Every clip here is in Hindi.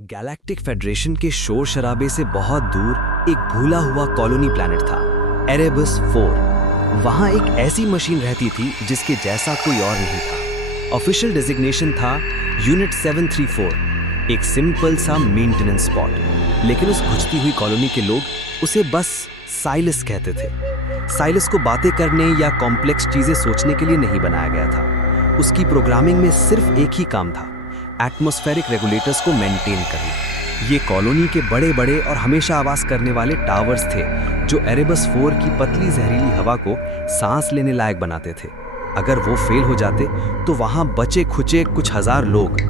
गैलेक्टिक फेडरेशन के शोर शराबे से बहुत दूर एक भूला हुआ कॉलोनी प्लैनेट था, एरेबस 4। वहां एक ऐसी मशीन रहती थी जिसके जैसा कोई और नहीं था। ऑफिशियल डेजिग्नेशन था यूनिट 734, एक सिंपल सा मेंटेनेंस स्पॉट। लेकिन उस घुसती हुई कॉलोनी के लोग उसे बस साइलस कहते थे। साइलस को बातें करने या कॉम्प्लेक्स चीजें सोचने के लिए नहीं बनाया गया था। उसकी प्रोग्रामिंग में सिर्फ एक ही काम था, एटमॉस्फेरिक रेगुलेटर्स को मेंटेन करना। ये कॉलोनी के बड़े बड़े और हमेशा आवाज करने वाले टावर्स थे जो एरेबस 4 की पतली जहरीली हवा को सांस लेने लायक बनाते थे। अगर वो फेल हो जाते तो वहां बचे खुचे कुछ हजार लोग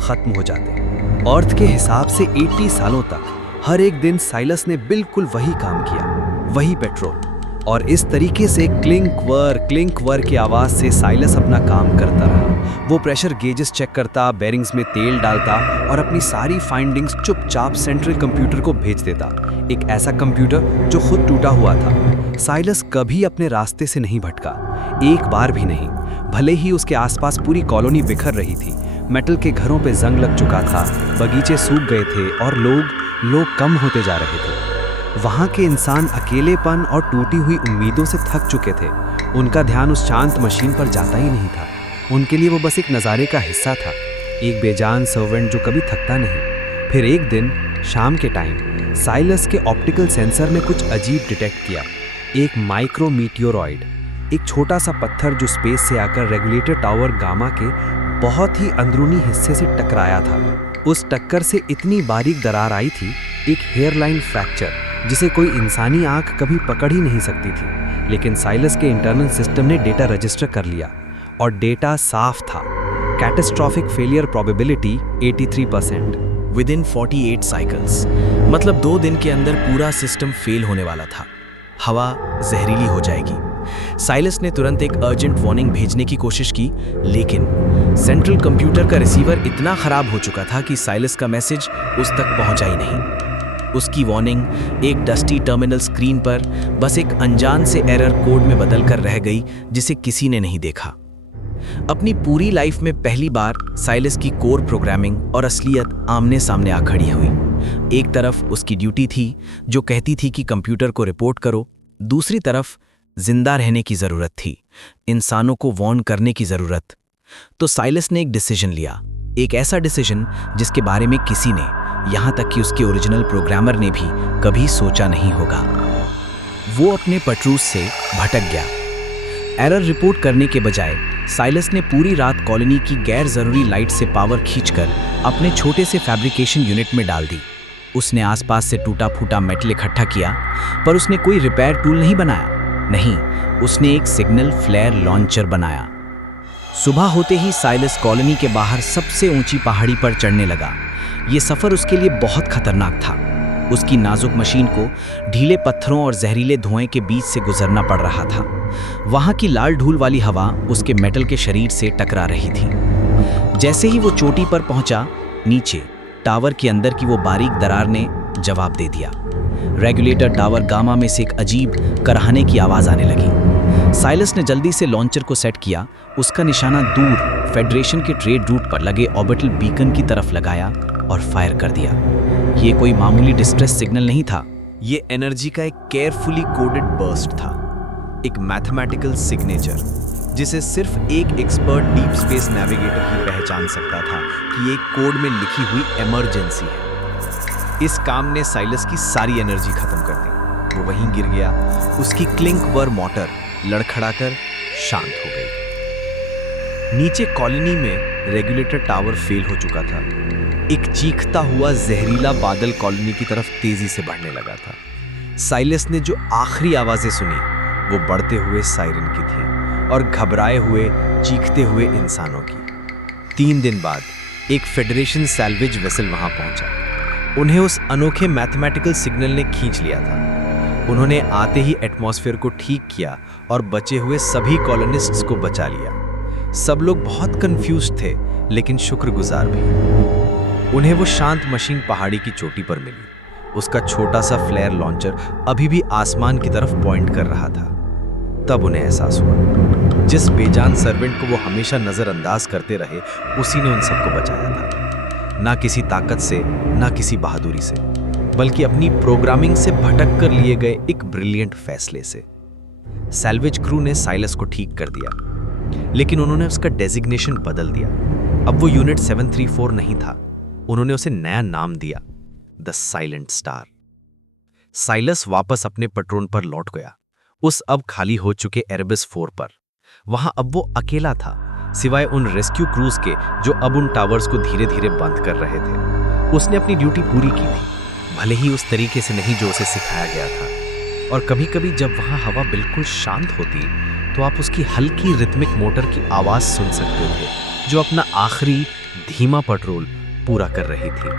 खत्म हो जाते। अर्थ के हिसाब से 80 सालों तक हर एक दिन साइलस ने बिल्कुल वही काम किया, वही पेट्रोल। और इस तरीके से क्लिंक वर की आवाज से साइलस अपना काम करता रहा। वो प्रेशर गेजेस चेक करता, बेरिंग्स में तेल डालता और अपनी सारी फाइंडिंग्स चुपचाप सेंट्रल कंप्यूटर को भेज देता, एक ऐसा कंप्यूटर जो खुद टूटा हुआ था। साइलस कभी अपने रास्ते से नहीं भटका, एक बार भी नहीं। भले ही उसके आसपास पूरी कॉलोनी बिखर रही थी, मेटल के घरों पे जंग लग चुका था, बगीचे सूख गए थे और लोग कम होते जा रहे थे। वहाँ के इंसान अकेलेपन और टूटी हुई उम्मीदों से थक चुके थे। उनका ध्यान उस शांत मशीन पर जाता ही नहीं था। उनके लिए वो बस एक नज़ारे का हिस्सा था, एक बेजान सर्वेंट जो कभी थकता नहीं। फिर एक दिन शाम के टाइम साइलस के ऑप्टिकल सेंसर ने कुछ अजीब डिटेक्ट किया। एक माइक्रो मीटियोरॉइड, एक छोटा सा पत्थर जो स्पेस से आकर रेगुलेटर टावर गामा के बहुत ही अंदरूनी हिस्से से टकराया था। उस टक्कर से इतनी बारीक दरार आई थी, एक हेयरलाइन फ्रैक्चर जिसे कोई इंसानी आंख कभी पकड़ ही नहीं सकती थी। लेकिन साइलस के इंटरनल सिस्टम ने डेटा रजिस्टर कर लिया और डेटा साफ था। Catastrophic failure probability 83%। Within 48 cycles, मतलब 2 दिन के अंदर पूरा सिस्टम फेल होने वाला था। हवा जहरीली हो जाएगी। साइलस ने तुरंत एक अर्जेंट वार्निंग भेजने की कोशिश की, लेकिन सेंट्रल कंप्यूटर का रिसीवर इतना खराब हो चुका था कि साइलस का मैसेज उस तक पहुंचा ही नहीं। उसकी वार्निंग एक डस्टी टर्मिनल स्क्रीन पर बस एक अनजान से एरर कोड में बदलकर रह गई, जिसे किसी ने नहीं देखा। अपनी पूरी लाइफ में पहली बार साइलस की कोर प्रोग्रामिंग और असलियत आमने सामने आ खड़ी हुई। एक तरफ उसकी ड्यूटी थी जो कहती थी कि कंप्यूटर को रिपोर्ट करो, दूसरी तरफ जिंदा रहने की जरूरत थी, इंसानों को वार्न करने की जरूरत। तो साइलस ने एक डिसीजन लिया, एक ऐसा डिसीजन जिसके बारे में किसी ने, यहां तक कि उसके ओरिजिनल प्रोग्रामर ने भी कभी सोचा नहीं होगा। वो अपने पट्रूस से भटक गया। एरर रिपोर्ट करने के बजाय साइलस ने पूरी रात कॉलोनी की गैर जरूरी लाइट से पावर खींचकर अपने छोटे से फैब्रिकेशन यूनिट में डाल दी। उसने आसपास से टूटा फूटा मेटल इकट्ठा किया, पर उसने कोई रिपेयर टूल नहीं बनाया। नहीं, उसने एक सिग्नल फ्लेयर लॉन्चर बनाया। सुबह होते ही साइलस कॉलोनी के बाहर सबसे ऊंची पहाड़ी पर चढ़ने लगा। ये सफर उसके लिए बहुत खतरनाक था। उसकी नाजुक मशीन को ढीले पत्थरों और जहरीले धुएं के बीच से गुजरना पड़ रहा था। वहां की लाल धूल वाली हवा उसके मेटल के शरीर से टकरा रही थी। जैसे ही वो चोटी पर पहुंचा, नीचे टावर के अंदर की वो बारीक दरार ने जवाब दे दिया। रेगुलेटर टावर गामा में से एक अजीब करहाने की आवाज आने लगी। साइलस ने जल्दी से लॉन्चर को सेट किया, उसका निशाना दूर फेडरेशन के ट्रेड रूट पर लगे ऑर्बिटल बीकन की तरफ लगाया और फायर कर दिया। ये कोई मामूली डिस्ट्रेस सिग्नल नहीं था, ये एनर्जी का एक केयरफुली कोडेड बर्स्ट था, एक मैथमेटिकल सिग्नेचर जिसे सिर्फ एक एक्सपर्ट डीप स्पेस नेविगेटर ही पहचान सकता था कि ये कोड में लिखी हुई इमरजेंसी है। इस काम ने साइलस की सारी एनर्जी खत्म कर दी। वो वहीं गिर गया, उसकी क्लिंक वर मोटर लड़खड़ाकर शांत हो गई। नीचे कॉलोनी में रेगुलेटर टावर फेल हो चुका था। एक चीखता हुआ जहरीला बादल कॉलोनी की तरफ तेजी से बढ़ने लगा था। साइलस ने जो आखिरी आवाजें सुनी वो बढ़ते हुए सायरन की थी और घबराए हुए चीखते हुए इंसानों की। 3 दिन बाद एक फेडरेशन सैल्वेज वेसल वहां पहुंचा। उन्हें उस अनोखे मैथमेटिकल सिग्नल ने खींच लिया था। उन्होंने आते ही एटमॉस्फेयर को ठीक किया और बचे हुए सभी कॉलोनिस्ट्स को बचा लिया। सब लोग बहुत कंफ्यूज थे, लेकिन शुक्रगुजार भी। उन्हें वो शांत मशीन पहाड़ी की चोटी पर मिली। उसका छोटा सा फ्लेयर लॉन्चर अभी भी आसमान की तरफ पॉइंट कर रहा था। तब उन्हें एहसास हुआ, जिस बेजान सर्वेंट को वो हमेशा नजरअंदाज करते रहे, उसी ने उन सबको बचाया था। ना किसी ताकत से, ना किसी बहादुरी से, बल्कि अपनी प्रोग्रामिंग से भटक कर लिए गए एक ब्रिलियंट फैसले से। सैल्वेज क्रू ने साइलस को ठीक कर दिया, लेकिन उन्होंने उसका डेजिग्नेशन बदल दिया। अब वो यूनिट 734 नहीं था, उन्होंने उसे नया नाम दिया, द साइलेंट स्टार। साइलस वापस अपने पट्रोन पर लौट गया, उस अब खाली हो चुके एरेबस 4 पर। वहां अब वो अकेला था, सिवाय उन रेस्क्यू क्रूज के जो अब उन टावर्स को धीरे धीरे बंद कर रहे थे। उसने अपनी ड्यूटी पूरी की थी, भले ही उस तरीके से नहीं जो उसे सिखाया गया था। और कभी कभी जब वहां हवा बिल्कुल शांत होती तो आप उसकी हल्की रिथमिक मोटर की आवाज सुन सकते थे, जो अपना आखिरी धीमा पेट्रोल पूरा कर रही थी।